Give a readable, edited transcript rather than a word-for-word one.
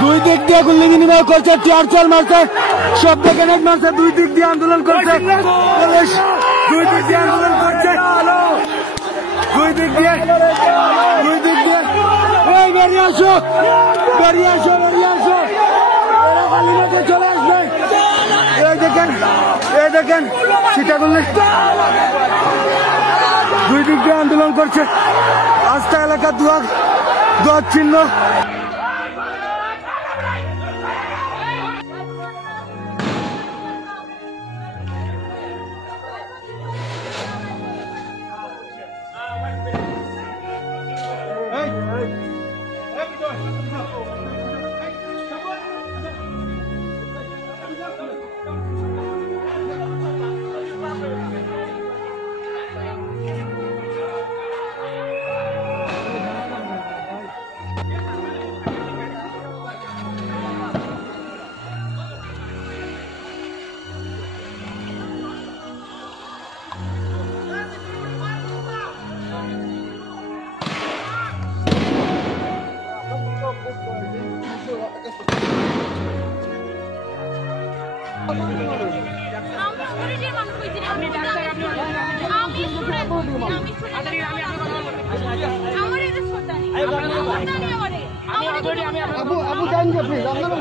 দুই দিক দিয়ে গুলি বিনিময় করছে, টিয়ারশাল মারছে, শব্দ গ্রেনেড মারছে, দুই দিক দিয়ে আন্দোলন করছে পুলিশ, দুই দিক দিয়ে আন্দোলন করছে, দুই দিক দিয়ে এই বেরিয়ে আসো, বেরিয়ে আসো, বেরিয়ে আসো, এরা কালীঘাটে চলে আসবে। এই দেখেন সীতাকুণ্ডে দুই দিক দিয়ে আন্দোলন করছে, আস্থা এলাকা দুয়ার চিহ্ন। আবু জানবে প্লিজ আপনারা